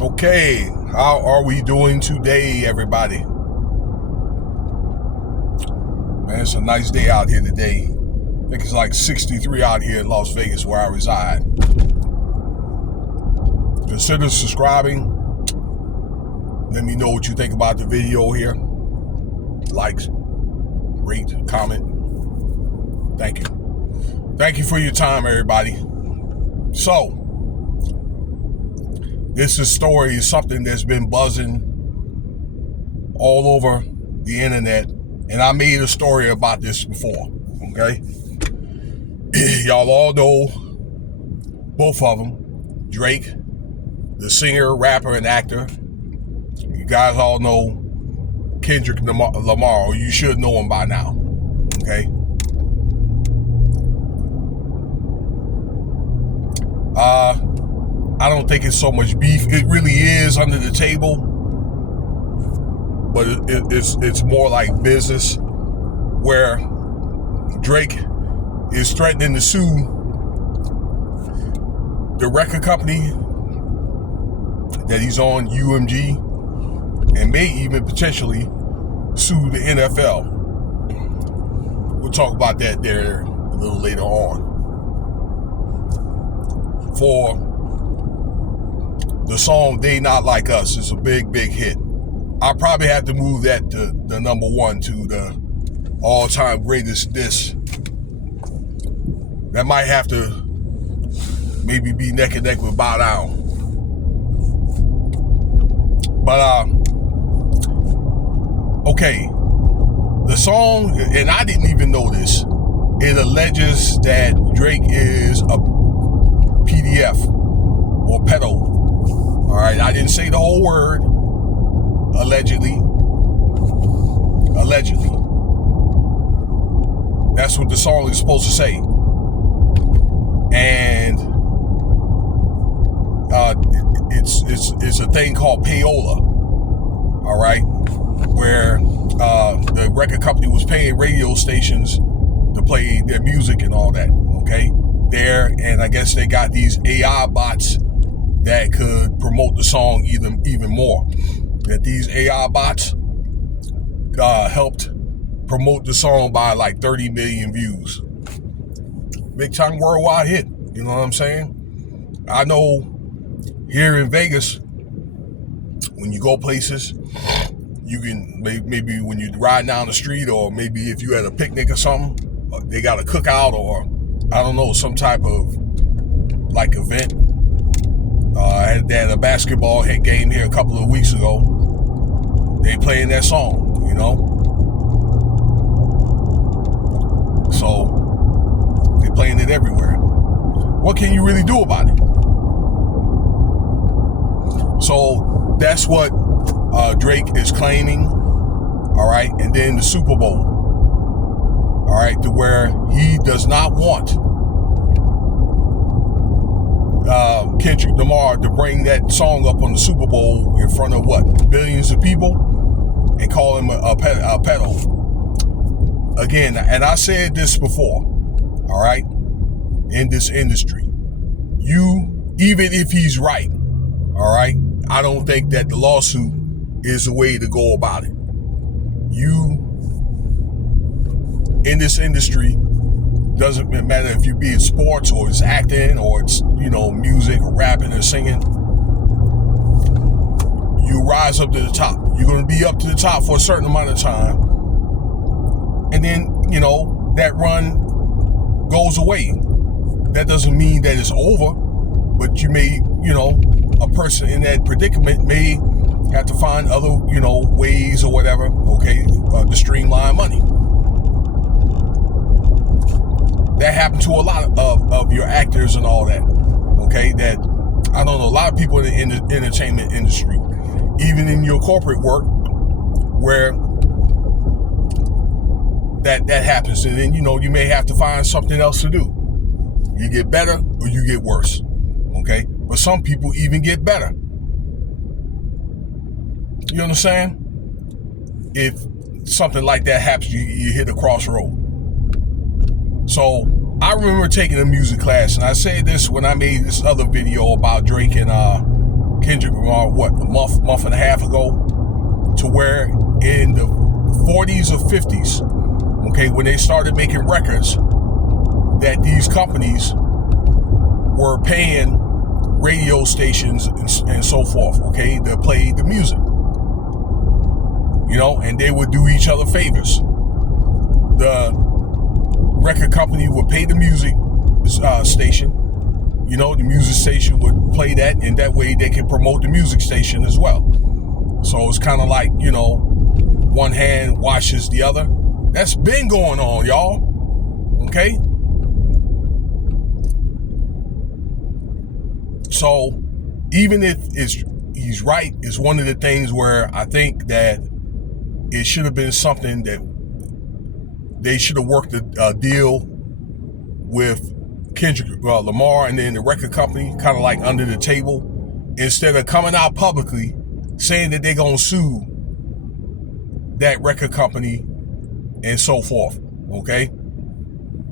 Okay, how are we doing today, everybody? Man, it's a nice day out here today. I think it's like 63 out here in Las Vegas where I reside. Consider subscribing. Let me know what you think about the video here. Likes, rate, comment. Thank you. Thank you for your time, everybody. So, this story is something that's been buzzing all over the internet, and I made a story about this before, okay? Y'all all know both of them, Drake, the singer, rapper, and actor. You guys all know Kendrick Lamar, or you should know him by now, okay? I don't think it's so much beef. It really is under the table, but it's more like business, where Drake is threatening to sue the record company that he's on, UMG, and may even potentially sue the NFL. We'll talk about that there a little later on. For the song They Not Like Us is a big hit. I'll probably have to move that to the number one, to the all-time greatest diss. That might have to maybe be neck and neck with Bow Down. But okay, the song, and I didn't even know this, it alleges that Drake is a PDF or pedo. All right, I didn't say the whole word. Allegedly. That's what the song is supposed to say. And it's a thing called payola. All right, where the record company was paying radio stations to play their music and all that. Okay, there, and I guess they got these AI bots that could promote the song even more. That these AI bots helped promote the song by like 30 million views. Big time worldwide hit. You know what I'm saying? I know here in Vegas, when you go places, you can maybe when you're riding down the street, or maybe if you at a picnic or something, they got a cookout, or I don't know, some type of like event. They had a basketball game here a couple of weeks ago. They playing that song, you know. So they playing it everywhere. What can you really do about it? So that's what Drake is claiming. All right, and then the Super Bowl. All right, to where he does not want Kendrick Lamar to bring that song up on the Super Bowl in front of billions of people, and call him a pedo. Again, and I said this before, all right, in this industry, even if he's right, all right, I don't think that the lawsuit is the way to go about it. You, in this industry, doesn't matter if you be in sports or it's acting or it's, you know, music or rapping or singing. You rise up to the top. You're going to be up to the top for a certain amount of time. And then, you know, that run goes away. That doesn't mean that it's over, but you may, you know, a person in that predicament may have to find other, you know, ways or whatever, okay, to streamline money. That happened to a lot of your actors and all that, okay? That, I don't know, a lot of people in the entertainment industry, even in your corporate work, where that happens. And then, you know, you may have to find something else to do. You get better or you get worse, okay? But some people even get better. You understand? If something like that happens, you hit a crossroad. So I remember taking a music class, and I said this when I made this other video about Drake and Kendrick Lamar, a month and a half ago, to where in the 40s or 50s, okay, when they started making records, that these companies were paying radio stations and so forth, okay, to play the music, and they would do each other favors. The record company would pay the music station, the music station would play that, and that way they can promote the music station as well. So it's kind of like, one hand washes the other. That's been going on, y'all. Okay? So even if he's right, it's one of the things where I think that it should have been something that they should have worked a deal with Kendrick Lamar and then the record company, kind of like under the table, instead of coming out publicly saying that they're going to sue that record company and so forth, okay?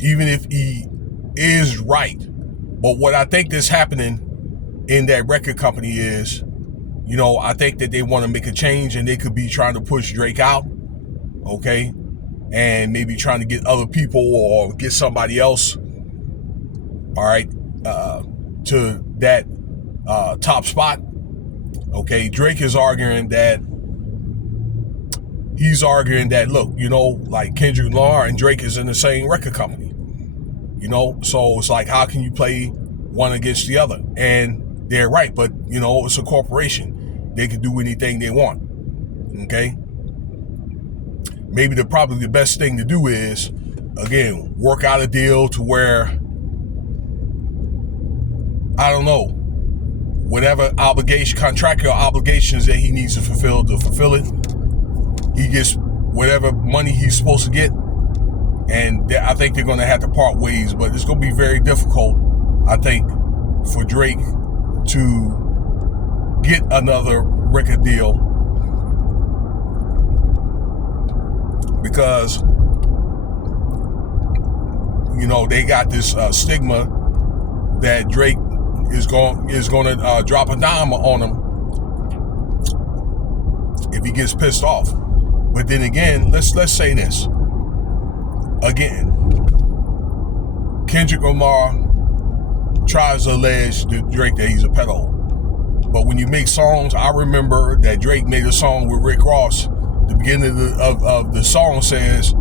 Even if he is right. But what I think is happening in that record company is, I think that they want to make a change, and they could be trying to push Drake out, okay? And maybe trying to get other people or get somebody else, all right, to that top spot. Okay, Drake is arguing that, look, like Kendrick Lamar and Drake is in the same record company, so it's like, how can you play one against the other? And they're right, but, it's a corporation. They can do anything they want, okay? Maybe probably the best thing to do is, again, work out a deal to where, I don't know, whatever contractual obligations that he needs to fulfill it, he gets whatever money he's supposed to get, and I think they're going to have to part ways, but it's going to be very difficult, I think, for Drake to get another record deal, because they got this stigma that Drake is going to drop a dime on him if he gets pissed off. But then again, let's say this again. Kendrick Lamar tries to allege to Drake that he's a pedo. But when you make songs, I remember that Drake made a song with Rick Ross. The beginning of the song says,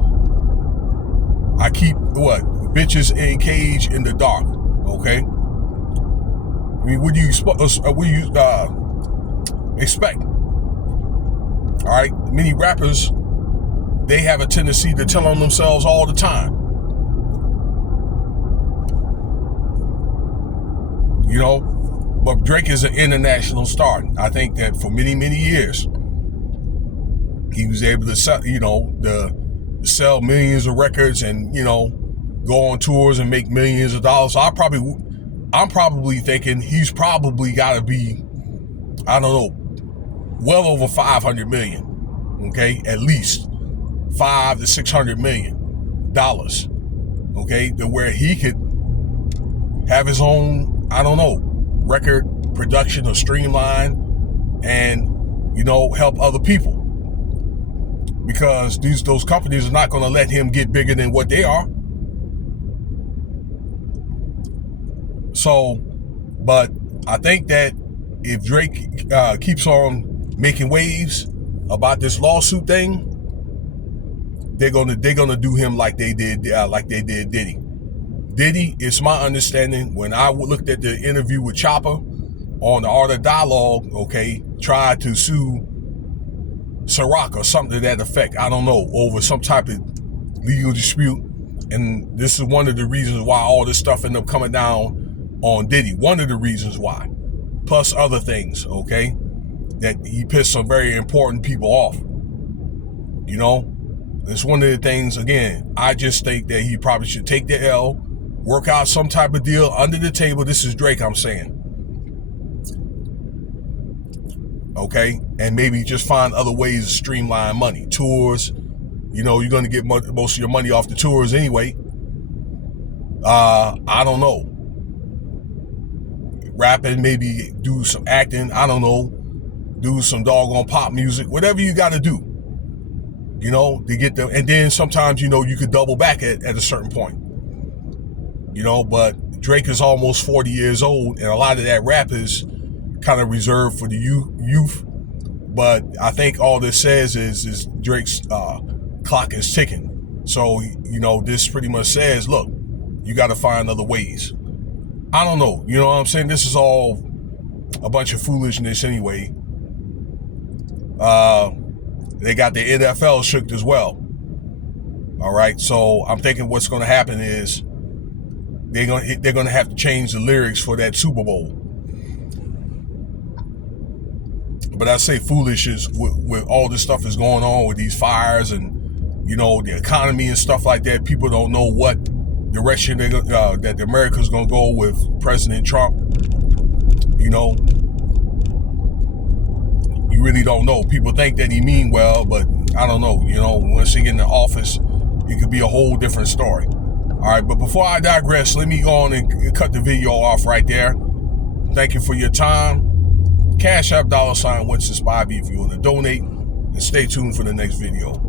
I keep bitches in cage in the dark. Okay? I mean, what do you expect? All right? Many rappers, they have a tendency to tell on themselves all the time. But Drake is an international star. I think that for many, many years, he was able to sell, sell millions of records and, go on tours and make millions of dollars. So I'm probably thinking he's probably got to be, I don't know, well over 500 million. Okay, at least $500 to $600 million. Okay, to where he could have his own, I don't know, record production or streamline and, help other people. Because those companies are not going to let him get bigger than what they are. So, but I think that if Drake keeps on making waves about this lawsuit thing, they're gonna do him like they did Diddy. Diddy, it's my understanding, when I looked at the interview with Chopper on the Art of Dialogue, okay, tried to sue Ciroc or something to that effect. I don't know, over some type of legal dispute. And this is one of the reasons why all this stuff ended up coming down on Diddy. One of the reasons why. Plus other things, okay, that he pissed some very important people off. It's one of the things, again, I just think that he probably should take the L, work out some type of deal under the table. This is Drake, I'm saying. Okay? And maybe just find other ways to streamline money. Tours, you're going to get most of your money off the tours anyway. I don't know. Rapping, maybe do some acting, I don't know. Do some doggone pop music, whatever you got to do, you know, to get them. And then sometimes, you know, you could double back at a certain point, you know, but Drake is almost 40 years old, and a lot of that rap is kind of reserved for the youth. But I think all this says is Drake's clock is ticking. So, you know, this pretty much says, look, you got to find other ways. I don't know. You know what I'm saying? This is all a bunch of foolishness anyway. They got the NFL shook as well. All right. So I'm thinking what's going to happen is they're going to have to change the lyrics for that Super Bowl. But I say foolish is with all this stuff is going on with these fires and, you know, the economy and stuff like that. People don't know what direction that America's going to go with President Trump. You know, you really don't know. People think that he mean well, but I don't know. You know, once he get in the office, it could be a whole different story. All right, but before I digress, let me go on and cut the video off right there. Thank you for your time. Cash App $Winston Spivey if you want to donate, and stay tuned for the next video.